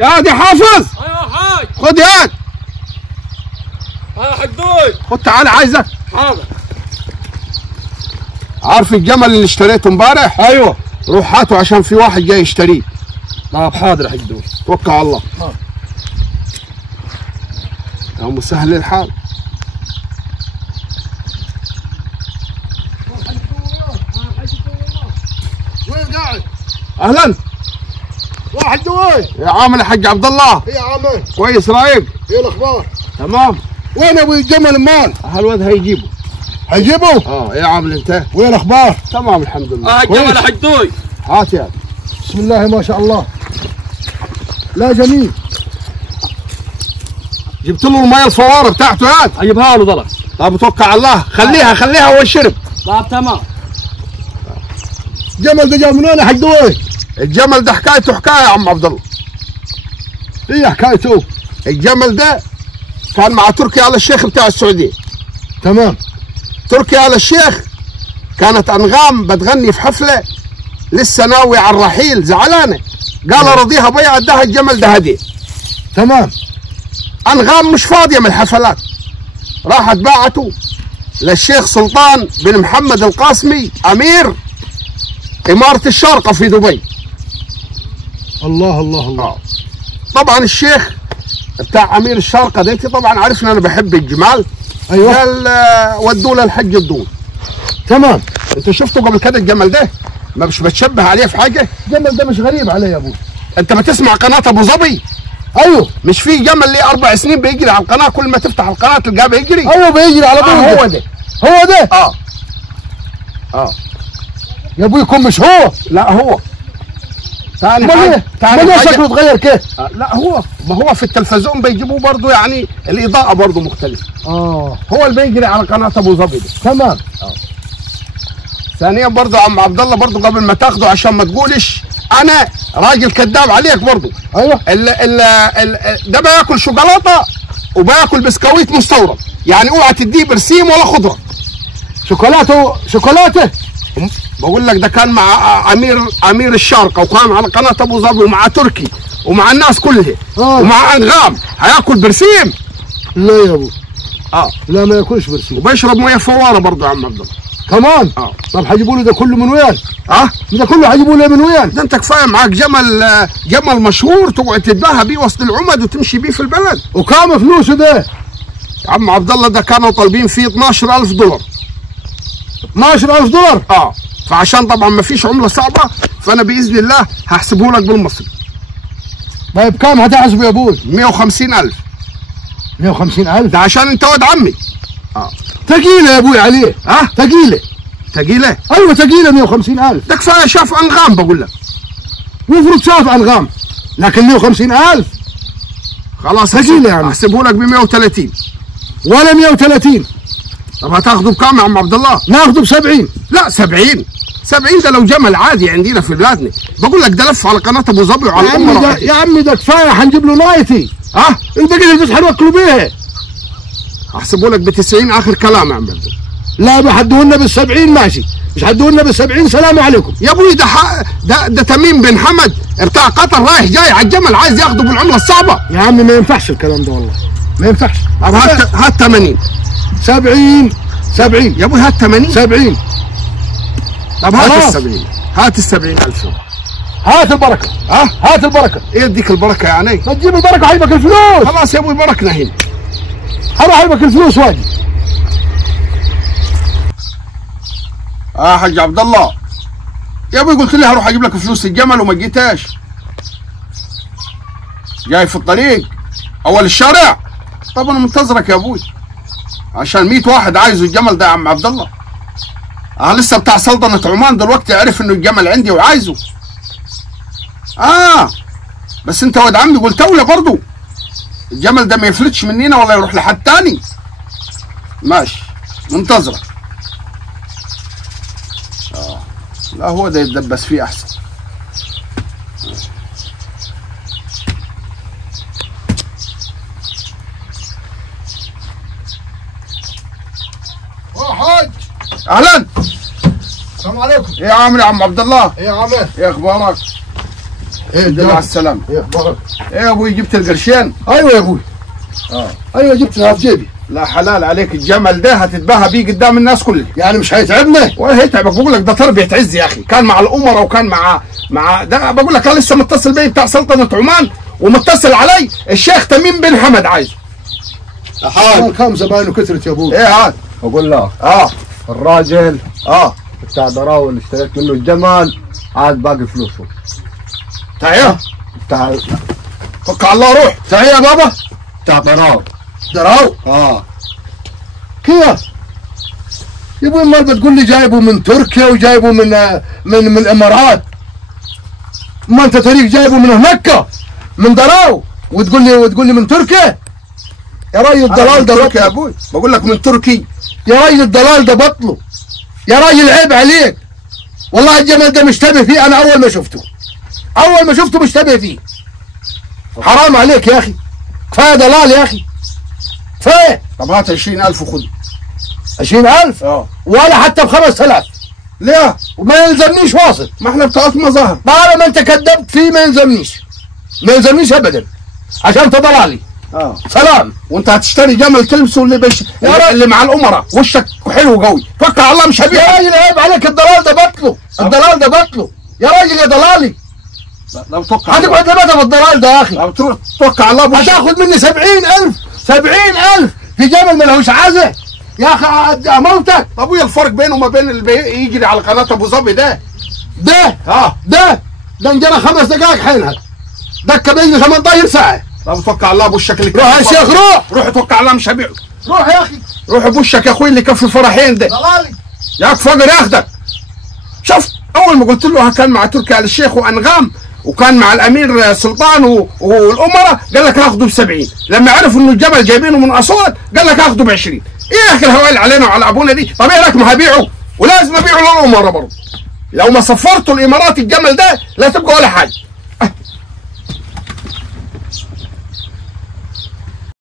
يا دي حافظ. ايوه حاج. خد ياد. يا حدوي. خد تعال عايزك. حاضر. عارف الجمل اللي اشتريته امبارح؟ ايوه. روح هاته عشان في واحد جاي يشتريه. طب حاضر يا حدوي. توكل على الله. يا مسهل الحال. وين قاعد؟ اهلا. واحد وين؟ يا عامل يا حاج عبد الله. يا عمي. كويس رايق؟ ايه الاخبار؟ تمام. وين ابوي الجمل مال؟ هالواد هيجيبه. هيجيبه؟ يا عامل انت؟ وين الاخبار؟ تمام الحمد لله. الجمل يا حدوي. هات يا. بسم الله ما شاء الله. لا جميل. جبت له الميه الفواره بتاعته ياد. اجيبها له ضلع. طب توكل على الله. خليها هو الشرب. طب تمام. الجمل ده جاي من وين يا حدوي؟ الجمل ده حكايته حكايه يا عم عبد الله. ايه حكايته؟ الجمل ده كان مع تركي آل الشيخ بتاع السعوديه. تمام. تركي آل الشيخ كانت انغام بتغني في حفله لسه ناوي على الرحيل زعلانه. قال رضيها بيع اداها الجمل ده هديه. تمام. انغام مش فاضيه من الحفلات. راحت باعته للشيخ سلطان بن محمد القاسمي امير اماره الشارقه في دبي. الله الله الله. طبعا الشيخ بتاع امير الشارقه ديتي طبعا عرفنا انا بحب الجمال. ايوه. قال ودوه للحج الدون. تمام. انت شفته قبل كده الجمل ده؟ ما مش بتشبه عليه في حاجه؟ الجمل ده مش غريب علي يا ابوي. انت بتسمع قناه ابو ظبي؟ ايوه. مش في جمل ليه 4 سنين بيجري على القناه، كل ما تفتح القناه تلقاه بيجري؟ ايوه بيجري على طول. هو ده. هو ده. يا ابوي يكون مش هو. لا هو. ثاني حاجه. امال شكله اتغير كيف؟ لا هو، ما هو في التلفزيون بيجيبوه برضه، يعني الاضاءه برضه مختلفه. هو اللي بيجري على قناه ابو ظبي ده. تمام. ثانيا برضه يا عم عبد الله برضه قبل ما تاخده عشان ما تقولش انا راجل كذاب عليك برضه. ايوه. ده بياكل شوكولاته وبياكل بسكويت مستورد، يعني اوعى تديه برسيم ولا خضره. شوكولاته. بقول لك ده كان مع امير الشارقه، وكان على قناه ابو ظبي ومع تركي ومع الناس كلها ومع انغام. هياكل برسيم؟ لا يا ابو. لا ما ياكلش برسيم. وبيشرب ميه فواره برضه يا عم عبد الله. كمان؟ طب هيجيبوا له ده كله من وين؟ ده كله هيجيبوا له من وين؟ ده انت كفايه معاك جمل مشهور تقعد تتباهى بيه وسط العمد وتمشي بيه في البلد. وكام فلوسه ده؟ يا عم عبد الله ده كانوا طالبين فيه $12,000. 12,000 دولار؟ فعشان طبعا ما فيش عمله صعبه، فانا باذن الله هحسبه لك بالمصري. طيب كام هتحسبه يا ابوي؟ 150,000. 150,000؟ ده عشان انت ولد عمي. ثقيله يا ابوي عليه. ثقيله. ايوه ثقيله 150,000. ده كفايه شاف انغام بقول لك. المفروض شاف انغام، لكن 150,000 خلاص ثقيله يعني. هحسبه لك ب 130. ولا 130. طب هتاخده بكام يا عم عبد الله؟ ناخده ب70. لا 70 ده لو جمل عادي عندنا في بلادنا. بقول لك ده لف على قناه ابو ظبي وعلى يا عمي ده كفايه هنجيب له نايتي. الباقي الفلوس هنوكلوا بيها. هحسبه لك ب90 اخر كلام يا عم عبد الله. لا بحدونا بال70 ماشي، مش حدونا بال70. سلام عليكم يا ابوي. ده تميم بن حمد بتاع قطر رايح جاي على الجمل عايز ياخده بالعمله الصعبه. يا عمي ما ينفعش الكلام ده والله، ما ينفعش. طب هات 80. 70 يا ابوي هات 80. 70. طب هات ال70. هات ال70,000. هات البركه. هات البركه. ايه يديك البركه يعني؟ ما تجيب البركه هيبك الفلوس. خلاص يا ابوي بركنا هنا. هروح هيبك الفلوس واجي. حاج عبد الله يا ابوي قلت لي هروح اجيب لك فلوس الجمل وما جيتاش. جاي في الطريق اول الشارع. طب انا منتظرك يا ابوي عشان 100 واحد عايزه الجمل ده يا عم عبد الله. لسه بتاع سلطنة عمان دلوقتي عرف انه الجمل عندي وعايزه. بس انت ولد عمي قلت له برضه الجمل ده ما يفلتش مننا ولا يروح لحد تاني. ماشي منتظرك. لا هو ده يتدبس فيه احسن. حاج. اهلا. السلام عليكم. ايه يا عامر يا عم عبد الله؟ ايه يا عامر؟ ايه اخبارك؟ ايه الحمد لله على السلامه. ايه اخبارك؟ ايه يا ابوي جبت القرشين؟ ايوه يا ابوي. ايوه جبتها في جيبي. لا حلال عليك، الجمل ده هتتباهى بيه قدام الناس كلها. يعني مش هيتعبنا؟ ولا هيتعبك، بقول لك ده تربيه عز يا اخي، كان مع الامراء وكان مع ده. بقول لك انا لسه متصل بي بتاع سلطنه عمان، ومتصل علي الشيخ تميم بن حمد عايزه. حال كم زباينه كثرت يا ابوي. ايه هذا؟ اقول لك الراجل بتاع دراوي اللي اشتريت منه الجمل عاد باقي فلوسه. تعال بتاع توكل على الله روح. تعال يا بابا. بتاع دراوي. دراو كيف؟ يا ابوي امال بتقول لي جايبه من تركيا وجايبه من الامارات. ما انت طريق جايبه من مكه من دراو وتقول لي من تركيا؟ يا راجل الدلال ده تركي يا ابوي، بقول لك من تركي. يا راجل الدلال ده بطله. يا راجل عيب عليك. والله الجمل ده مشتبه فيه، انا اول ما شفته مشتبه فيه. حرام عليك يا اخي، كفايه دلال يا اخي كفايه. طب هات 20,000 وخذ. 20,000 ولا حتى ب5000. ليه؟ وما يلزمنيش واصل. ما احنا بتوع مظاهر. طالما انت كذبت فيه ما يلزمنيش ابدا، عشان انت ضلالي. سلام. وانت هتشتري جمل تلبسه اللي مع الامراء، وشك حلو قوي، توكل على الله مش هبيع. يا راجل عيب عليك، الدلال ده بطله. يا راجل يا دلالي، لو توكل على هتقعد لمتى في الدلال ده يا اخي؟ لو تروح توكل على الله هتاخد مني 70,000 في جمل ملهوش عازه يا اخي، اموتك. طب وايه الفرق بينه وما بين اللي يجري على قناه ابو ظبي ده ده انجرى 5 دقائق حينها، دكه بيجري 18 ساعه. طب توكل على الله بوشك اللي روح يا شيخ روح توكل على الله مش هبيعه. روح يا اخي، روح بوشك يا اخوي اللي كفي فرحين ده. دلالي ياك فقر ياخدك. شفت اول ما قلت له كان مع تركي آل الشيخ وانغام، وكان مع الامير سلطان والامراء، قال لك هاخده ب70. لما عرف انه الجبل جايبينه من اسوان قال لك هاخده ب20. ايه يا اخي الهوائل علينا وعلى ابونا دي؟ طب ايه لك ما هبيعه ولازم ابيعه للامراء برضه. لو ما صفرتوا الامارات الجمل ده لا تبقى ولا حاجه.